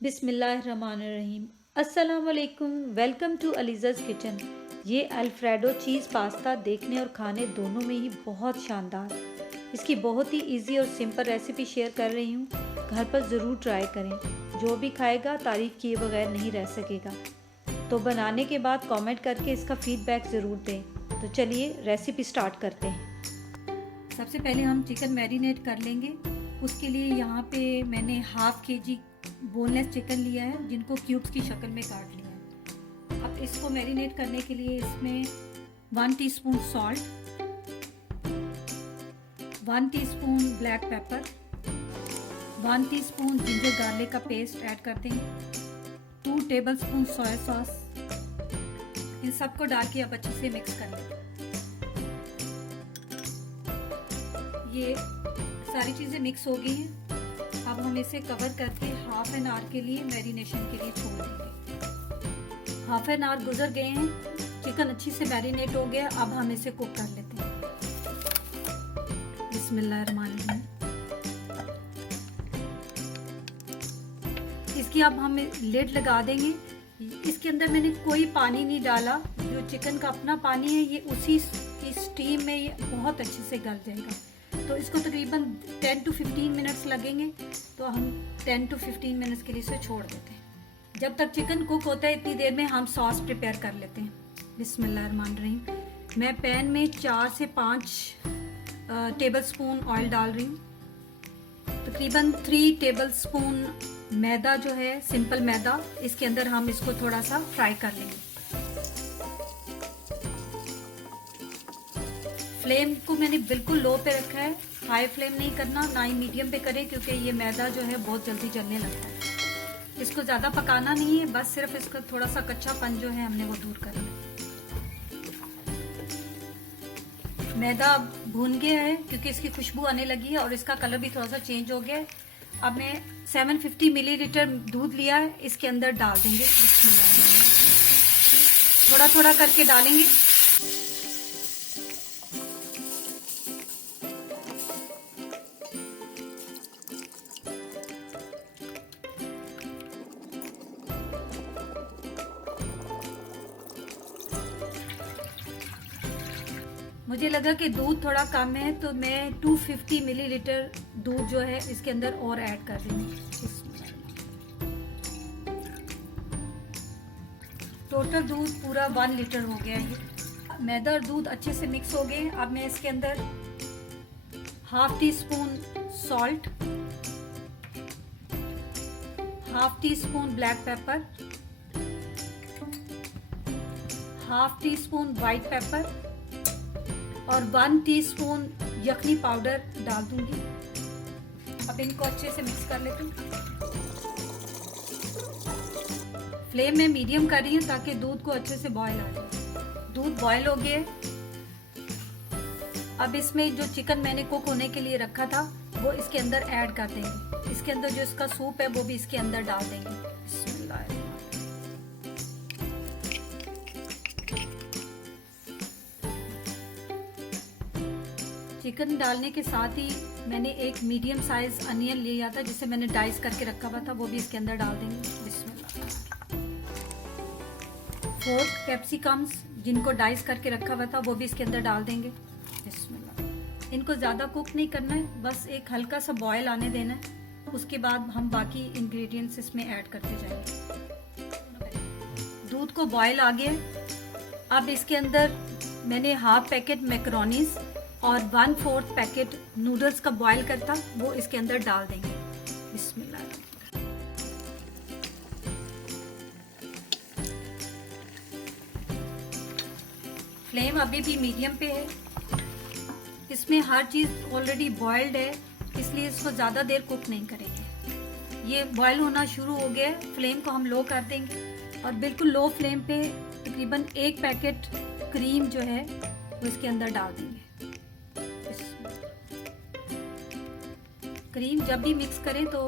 बिस्मिल्लाहिर्रहमानिर्रहीम। अस्सलाम वालेकुम। Welcome to Aliza's kitchen. ये अल्फ्रेडो चीज़ पास्ता देखने और खाने दोनों में ही बहुत शानदार। इसकी बहुत ही इजी और सिंपल रेसिपी शेयर कर रही हूँ। घर पर ज़रूर ट्राई करें। जो भी खाएगा तारीफ़ किए बगैर नहीं रह सकेगा। तो बनाने के बाद कमेंट करके इसका फीडबैक ज़रूर दें। तो चलिए रेसिपी स्टार्ट करते हैं। सबसे पहले हम चिकन मैरिनेट कर लेंगे। उसके लिए यहाँ पे मैंने हाफ केजी बोनलेस चिकन लिया है, जिनको क्यूब्स की शक्ल में काट लिया है। अब इसको मैरिनेट करने के लिए इसमें 1 teaspoon salt, 1 teaspoon black pepper, 1 teaspoon ginger garlic का पेस्ट ऐड कर देंगे, 2 टेबलस्पून सोया सॉस। इन सबको डाल के अब अच्छे से मिक्स कर लेंगे। ये सारी चीज़ें मिक्स हो गई हैं। अब हम इसे कवर करके हाफ एन आवर के लिए मैरिनेशन के लिए छोड़ देंगे। हाफ एन आवर गुजर गए हैं, चिकन अच्छी से मैरिनेट हो गया। अब हम इसे कुक कर लेते हैं। बिस्मिल्लाहिर्रहमानिर्रहीम। इसकी अब हम लिड लगा देंगे। इसके अंदर मैंने कोई पानी नहीं डाला। जो चिकन का अपना पानी है ये उसी की स्टीम में ये बहुत अच्छे से गल जाएगा। तो इसको तकरीबन 10 to 15 मिनट्स लगेंगे। तो हम 10 to 15 मिनट्स के लिए इसे छोड़ देते हैं। जब तक चिकन कुक होता है इतनी देर में हम सॉस प्रिपेयर कर लेते हैं। बिस्मिल्लाहिर्रहमानिर्रहीम। मैं पैन में 4 से 5 टेबलस्पून ऑयल डाल रही हूँ। तकरीबन 3 टेबलस्पून मैदा जो है सिंपल मैदा, इसके अंदर हम इसको थोड़ा सा फ्राई कर लेंगे। फ्लेम को मैंने बिल्कुल लो पे रखा है। हाई फ्लेम नहीं करना, ना ही मीडियम पे करें, क्योंकि ये मैदा जो है बहुत जल्दी जलने लगता है। इसको ज़्यादा पकाना नहीं है, बस सिर्फ इसका थोड़ा सा कच्चापन जो है हमने वो दूर करना है। मैदा भून गया है क्योंकि इसकी खुशबू आने लगी है और इसका कलर भी थोड़ा सा चेंज हो गया है। अब मैं 750 मिलीलीटर दूध लिया है, इसके अंदर डाल देंगे। थोड़ा थोड़ा करके डालेंगे। मुझे लगा कि दूध थोड़ा कम है तो मैं 250 मिलीलीटर दूध जो है इसके अंदर और ऐड कर रही हूँ। टोटल दूध पूरा 1 लीटर हो गया है। मैदा और दूध अच्छे से मिक्स हो गए। अब मैं इसके अंदर half tea spoon salt, half tea spoon black pepper, half tea spoon white paper और 1 टीस्पून यखनी पाउडर डाल दूंगी। अब इनको अच्छे से मिक्स कर लेती हूँ। फ्लेम में मीडियम कर रही हूँ ताकि दूध को अच्छे से बॉयल आ जाए। दूध बॉयल हो गया। अब इसमें जो चिकन मैंने कुक होने के लिए रखा था वो इसके अंदर ऐड कर देंगे। इसके अंदर जो इसका सूप है वो भी इसके अंदर डाल देंगे। चिकन डालने के साथ ही मैंने एक मीडियम साइज अनियन लिया था जिसे मैंने डाइस करके रखा हुआ था, वो भी इसके अंदर डाल देंगे। बिस्मिल्लाह। 4 कैप्सिकम्स जिनको डाइस करके रखा हुआ था वो भी इसके अंदर डाल देंगे। बिस्मिल्लाह। इनको ज़्यादा कुक नहीं करना है, बस एक हल्का सा बॉयल आने देना है। उसके बाद हम बाकी इंग्रेडिएंट्स इसमें ऐड करते जाएंगे। दूध को बॉयल आ गया। अब इसके अंदर मैंने हाफ पैकेट मैकरोनीज और 1/4 पैकेट नूडल्स का बॉयल करता वो इसके अंदर डाल देंगे। बिस्मिल्लाह। फ्लेम अभी भी मीडियम पे है। इसमें हर चीज ऑलरेडी बॉइल्ड है, इसलिए इसको ज्यादा देर कुक नहीं करेंगे। ये बॉयल होना शुरू हो गया है। फ्लेम को हम लो कर देंगे और बिल्कुल लो फ्लेम पे तकरीबन 1 पैकेट क्रीम जो है वो इसके अंदर डाल देंगे। क्रीम जब भी मिक्स करें तो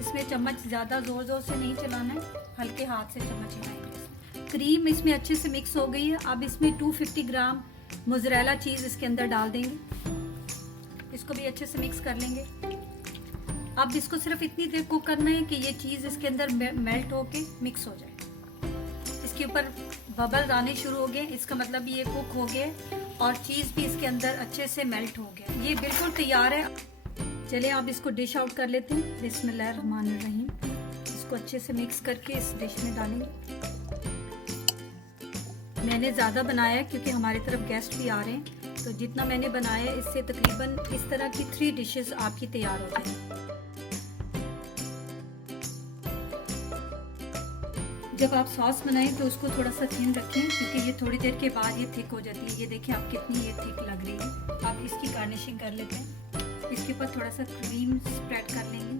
इसमें चम्मच ज़्यादा ज़ोर ज़ोर से नहीं चलाना है, हल्के हाथ से चम्मच हिलाएंगे। क्रीम इसमें अच्छे से मिक्स हो गई है। अब इसमें 250 ग्राम मोज़रेला चीज़ इसके अंदर डाल देंगे। इसको भी अच्छे से मिक्स कर लेंगे। अब इसको सिर्फ इतनी देर कुक करना है कि ये चीज़ इसके अंदर मेल्ट होके मिक्स हो जाए। इसके ऊपर बबल आने शुरू हो गए, इसका मतलब ये कुक हो गया और चीज़ भी इसके अंदर अच्छे से मेल्ट हो गया। ये बिल्कुल तैयार है। चलिए आप इसको डिश आउट कर लेते हैं। बिस्मिल्लाहिर्रहमानिर्रहीम। इसको अच्छे से मिक्स करके इस डिश में डालेंगे। मैंने ज़्यादा बनाया है क्योंकि हमारी तरफ गेस्ट भी आ रहे हैं, तो जितना मैंने बनाया है इससे तकरीबन इस तरह की 3 डिशेस आपकी तैयार हो जाएंगी। जब आप सॉस बनाएं तो उसको थोड़ा सा थिन रखें क्योंकि ये थोड़ी देर के बाद ये थिक हो जाती है। ये देखिए आप कितनी ये थिक लग रही है। अब इसकी गार्निशिंग कर लेते हैं। इसके ऊपर थोड़ा सा क्रीम स्प्रेड कर लेंगे।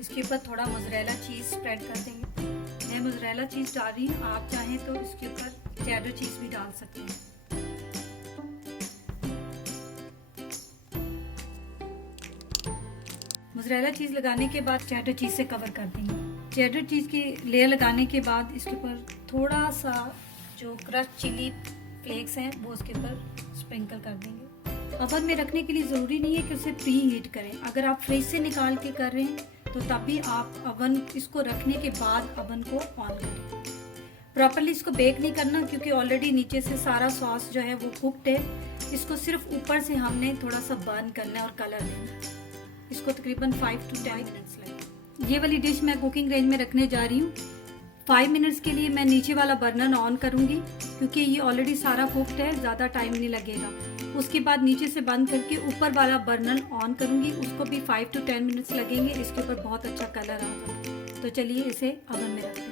इसके ऊपर थोड़ा मोज़रेला चीज़ स्प्रेड कर देंगे। मैं मोज़रेला चीज़ डाल रही हूँ, आप चाहें तो इसके ऊपर चेडर चीज़ भी डाल सकते हैं। मोज़रेला चीज़ लगाने के बाद चेडर चीज़ से कवर कर देंगे। चेडर चीज़ की लेयर लगाने के बाद इसके ऊपर थोड़ा सा जो क्रश चिली फ्लेक्स हैं वो उसके ऊपर स्प्रिंकल कर देंगे। ओवन में रखने के लिए ज़रूरी नहीं है कि उसे प्री हीट करें। अगर आप फ्रिज से निकाल के कर रहे हैं तो तब भी आप ओवन इसको रखने के बाद ओवन को ऑन करें। प्रॉपर्ली इसको बेक नहीं करना क्योंकि ऑलरेडी नीचे से सारा सॉस जो है वो कुक्ड है। इसको सिर्फ ऊपर से हमने थोड़ा सा बर्न करना है और कलर देना। इसको तकरीबन 5 to 10 मिनट्स लगेंगे। ये वाली डिश मैं कुकिंग रेंज में रखने जा रही हूँ। 5 मिनट्स के लिए मैं नीचे वाला बर्नर ऑन करूँगी क्योंकि ये ऑलरेडी सारा कुक्ड है, ज़्यादा टाइम नहीं लगेगा। उसके बाद नीचे से बंद करके ऊपर वाला बर्नर ऑन करूँगी, उसको भी 5 to 10 मिनट्स लगेंगे। इसके ऊपर बहुत अच्छा कलर आता। तो चलिए इसे ओवन में रखते हैं।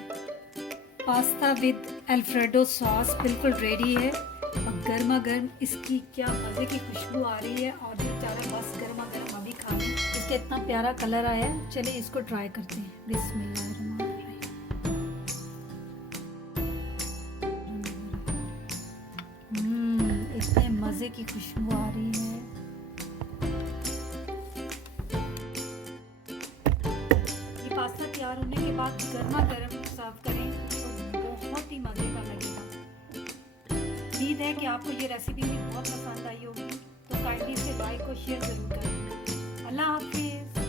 पास्ता विद अल्फ्रेडो सॉस बिल्कुल रेडी है और गर्मा गर्म इसकी क्या मज़े की खुशबू आ रही है और बेचारा बस गर्मा गर्म अभी खाने। इसका इतना प्यारा कलर आया है। चलिए इसको ट्राई करते हैं। बिस्मिल्लाहिर्रहमानिर्रहीम। इतने मज़े की खुशबू आ रही है। ये पास्ता तैयार होने के बाद गर्मा गर्म सर्व करें तो बहुत ही मज़े का लगेगा। उम्मीद है कि आपको ये रेसिपी भी बहुत पसंद आई होगी। तो काइंडली इसे लाइक और शेयर ज़रूर करें। अल्लाह हाफिज़।